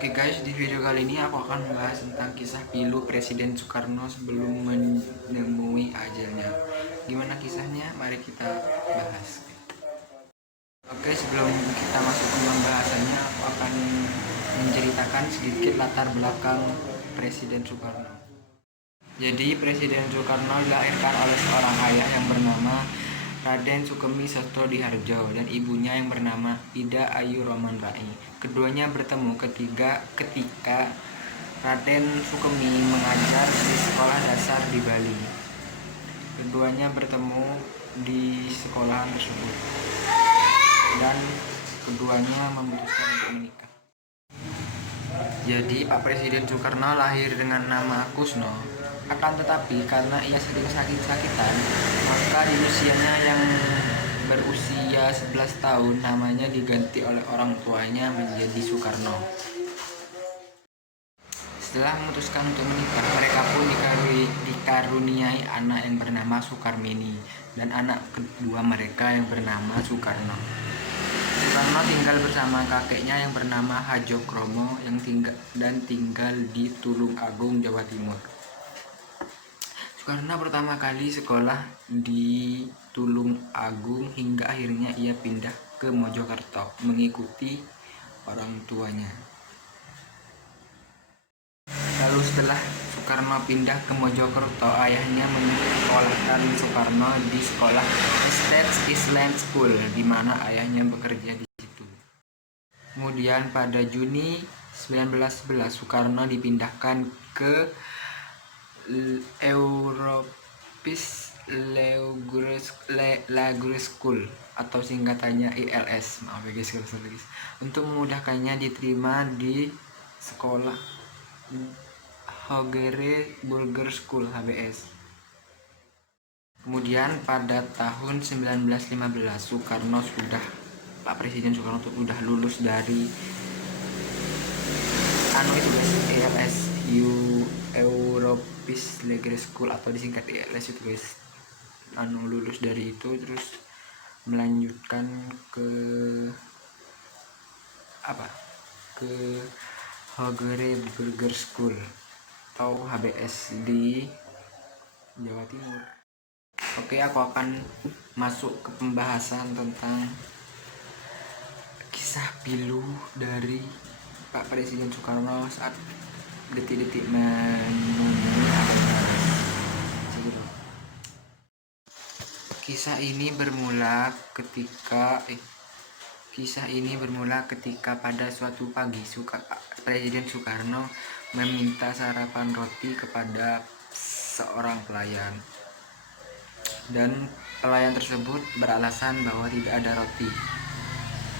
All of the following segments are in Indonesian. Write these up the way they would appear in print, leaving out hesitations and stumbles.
Oke guys, di video kali ini aku akan membahas tentang kisah pilu Presiden Soekarno sebelum menemui ajalnya. Gimana kisahnya? Mari kita bahas. Oke, sebelum kita masuk ke pembahasannya, aku akan menceritakan sedikit latar belakang Presiden Soekarno. Jadi, Presiden Soekarno dilahirkan oleh seorang ayah yang bernama Raden Sukemi Sostrodihardjo dan ibunya yang bernama Ida Ayu Roman Rai. Keduanya bertemu ketika Raden Sukemi mengajar di sekolah dasar di Bali. Keduanya bertemu di sekolahan tersebut dan keduanya memutuskan untuk menikah. Jadi Pak Presiden Soekarno lahir dengan nama Kusno. Akan tetapi karena ia sering sakit-sakitan, maka di usianya yang berusia 11 tahun namanya diganti oleh orang tuanya menjadi Soekarno. Setelah memutuskan untuk menikah, mereka pun dikaruniai anak yang bernama Soekarmini dan anak kedua mereka yang bernama Soekarno. Soekarno tinggal bersama kakeknya yang bernama Hadjo Kromo yang tinggal di Tulung Agung, Jawa Timur. Soekarno pertama kali sekolah di Tulung Agung hingga akhirnya ia pindah ke Mojokerto mengikuti orang tuanya. Lalu setelah Soekarno pindah ke Mojokerto, ayahnya menyekolahkan Soekarno di sekolah State Island School di mana ayahnya bekerja di situ. Kemudian pada Juni 1911 Soekarno dipindahkan ke Europis Laguerre School atau singkatannya ILS. Maaf ya guys, untuk memudahkannya diterima di sekolah Hoogere Burger School HBS. Kemudian pada tahun 1915 Pak Presiden Soekarno sudah lulus dari ILS Europis Laguerre School atau disingkat ILS itu guys. Lulus dari itu terus melanjutkan ke Hoogere Burger School atau HBS di Jawa Timur. Oke, aku akan masuk ke pembahasan tentang kisah pilu dari Pak Presiden Soekarno saat detik-detik menemui ajalnya. Kisah ini bermula ketika pada suatu pagi Presiden Soekarno meminta sarapan roti kepada seorang pelayan. Dan pelayan tersebut beralasan bahwa tidak ada roti.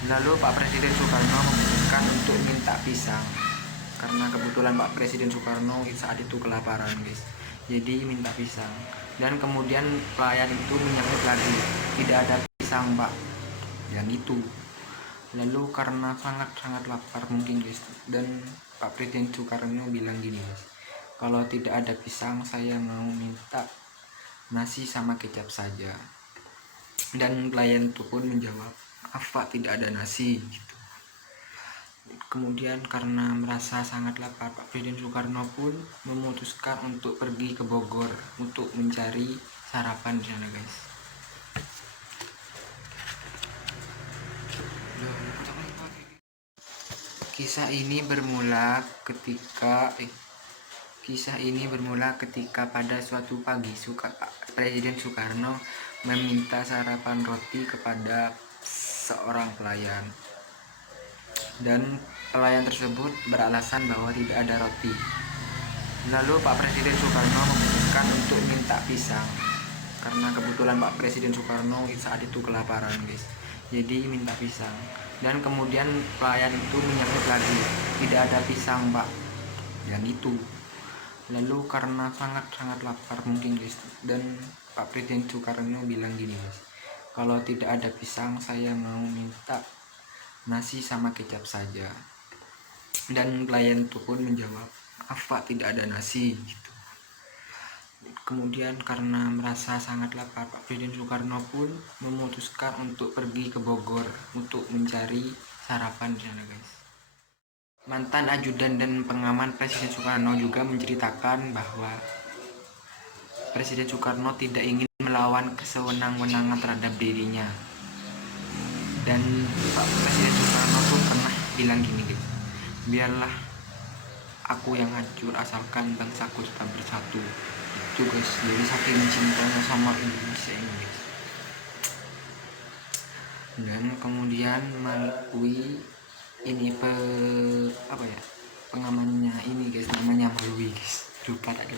Lalu Pak Presiden Soekarno memutuskan untuk minta pisang. Karena kebetulan Pak Presiden Soekarno saat itu kelaparan guys. Jadi minta pisang. Dan kemudian pelayan itu menyebut lagi, tidak ada pisang Pak. Yang itu. Lalu karena sangat lapar mungkin guys. Dan Pak Presiden Soekarno bilang gini guys, kalau tidak ada pisang saya mau minta nasi sama kecap saja. Dan pelayan itu pun menjawab, maaf Pak, tidak ada nasi gitu. Kemudian karena merasa sangat lapar, Pak Presiden Soekarno pun memutuskan untuk pergi ke Bogor untuk mencari sarapan di sana guys. Kisah ini bermula ketika pada suatu pagi Presiden Soekarno meminta sarapan roti kepada seorang pelayan. Dan pelayan tersebut beralasan bahwa tidak ada roti. Lalu Pak Presiden Soekarno memutuskan untuk minta pisang. Karena kebetulan Pak Presiden Soekarno saat itu kelaparan guys. Jadi minta pisang. Dan kemudian pelayan itu menyebut lagi, tidak ada pisang Pak. Yang itu. Lalu karena sangat lapar mungkin guys. Dan Pak Presiden Soekarno bilang gini guys, kalau tidak ada pisang saya mau minta nasi sama kecap saja. Dan pelayan itu pun menjawab, maaf Pak, tidak ada nasi gitu. Kemudian karena merasa sangat lapar, Pak Presiden Soekarno pun memutuskan untuk pergi ke Bogor untuk mencari sarapan di sana guys. Mantan ajudan dan pengaman Presiden Soekarno juga menceritakan bahwa Presiden Soekarno tidak ingin melawan kesewenang-wenangan terhadap dirinya. Dan Pak Presiden Soekarno tuh pernah bilang gini guys, biarlah aku yang hancur asalkan bangsaku tetap bersatu. Itu guys, jadi saking cintanya sama Indonesia ini guys. Dan kemudian melalui ini pengamannya ini guys, namanya Malwi guys, lupa tak ada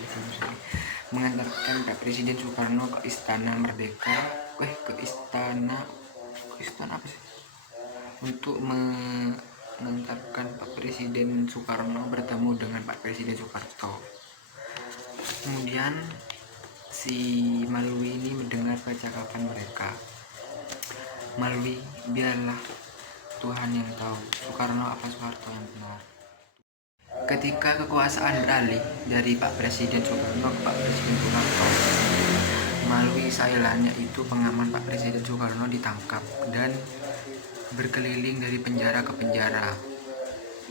mengantarkan Pak Presiden Soekarno ke Istana Merdeka, ke istana apa sih, untuk mengantarkan Pak Presiden Soekarno bertemu dengan Pak Presiden Soeharto. Kemudian si Malwi ini mendengar percakapan mereka. Malwi, biarlah Tuhan yang tahu, Soekarno apa Soeharto yang benar. Ketika kekuasaan beralih dari Pak Presiden Soekarno ke Pak Presiden Soeharto, Malwi Sailan, yaitu pengaman Pak Presiden Soekarno, ditangkap dan berkeliling dari penjara ke penjara.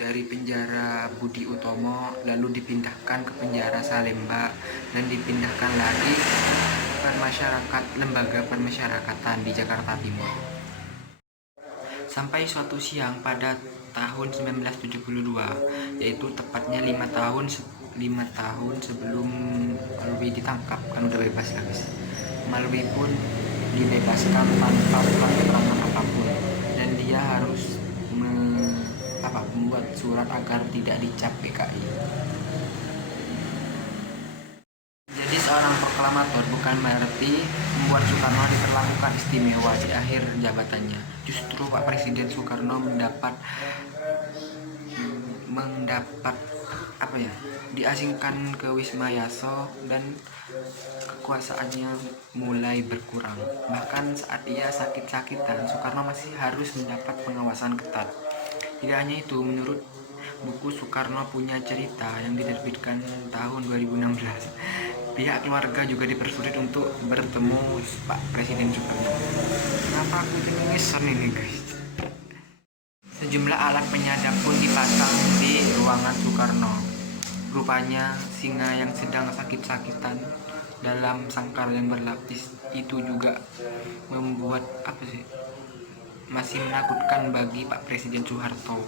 Dari penjara Budi Utomo lalu dipindahkan ke penjara Salemba dan dipindahkan lagi ke lembaga permasyarakatan di Jakarta Timur. Sampai suatu siang pada tahun 1972, yaitu tepatnya 5 tahun sebelum Malwi ditangkap, kan udah bebas guys. Malwi pun dibebaskan tanpa surat keterangan apapun, dan dia harus membuat surat agar tidak dicap PKI. Jadi seorang proklamator bukan berarti membuat Soekarno diperlakukan istimewa di akhir jabatannya. Justru Pak Presiden Soekarno mendapat diasingkan ke Wisma Yaso dan kekuasaannya mulai berkurang. Bahkan saat ia sakit-sakitan, Soekarno masih harus mendapat pengawasan ketat. Tidak hanya itu, menurut buku Soekarno Punya Cerita yang diterbitkan tahun 2016, pihak keluarga juga dipersulit untuk bertemu Pak Presiden Soekarno. Kenapa aku ngesan ini guys? Sejumlah alat penyadap pun dipasang di ruangan Soekarno. Rupanya singa yang sedang sakit-sakitan dalam sangkar yang berlapis itu juga membuat masih menakutkan bagi Pak Presiden Soeharto.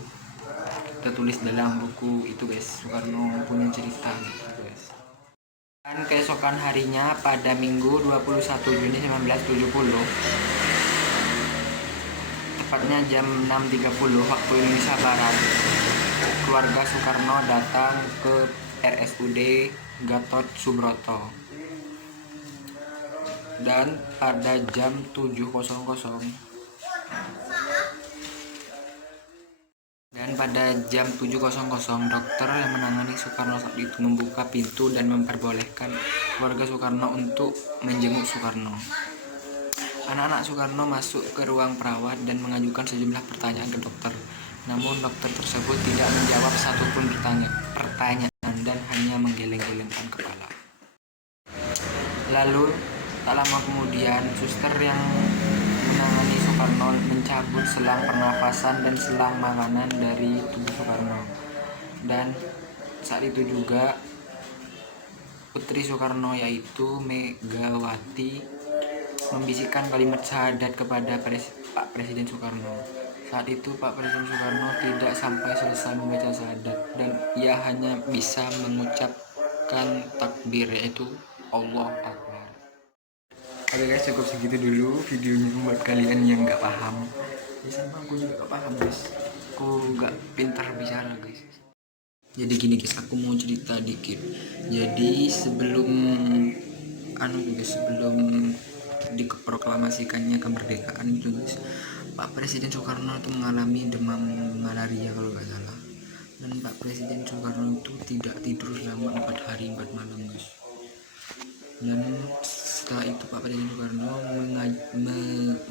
Tertulis dalam buku itu guys, Soekarno Punya Cerita gitu guys. Dan keesokan harinya pada Minggu 21 Juni 1970, tepatnya jam 6.30 waktu Indonesia Barat, keluarga Soekarno datang ke RSUD Gatot Subroto. Dan pada jam 7.00 dokter yang menangani Soekarno saat itu membuka pintu dan memperbolehkan keluarga Soekarno untuk menjenguk Soekarno. Anak-anak Soekarno masuk ke ruang perawat dan mengajukan sejumlah pertanyaan ke dokter. Namun dokter tersebut tidak menjawab satupun pertanyaan dan hanya menggeleng-gelengkan kepala. Lalu tak lama kemudian, suster yang menangani Soekarno mencabut selang pernafasan dan selang makanan dari tubuh Soekarno. Dan saat itu juga putri Soekarno, yaitu Megawati, membisikkan kalimat syahadat kepada Pak Presiden Soekarno. Saat itu Pak Presiden Soekarno tidak sampai selesai membaca syahadat dan ia hanya bisa mengucapkan takbir, yaitu Allah Akbar. Oke guys, cukup segitu dulu videonya buat kalian yang nggak paham. Ya sama aku juga nggak paham guys, aku nggak pintar bicara guys. Jadi gini guys, aku mau cerita dikit. Jadi sebelum diproklamasikannya kemerdekaan itu guys, Pak Presiden Soekarno itu mengalami demam malaria kalau nggak salah. Dan Pak Presiden Soekarno itu tidak tidur selama 4 hari 4 malam guys. Dan setelah itu Pak Presiden Soekarno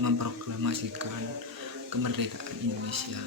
memproklamasikan kemerdekaan Indonesia.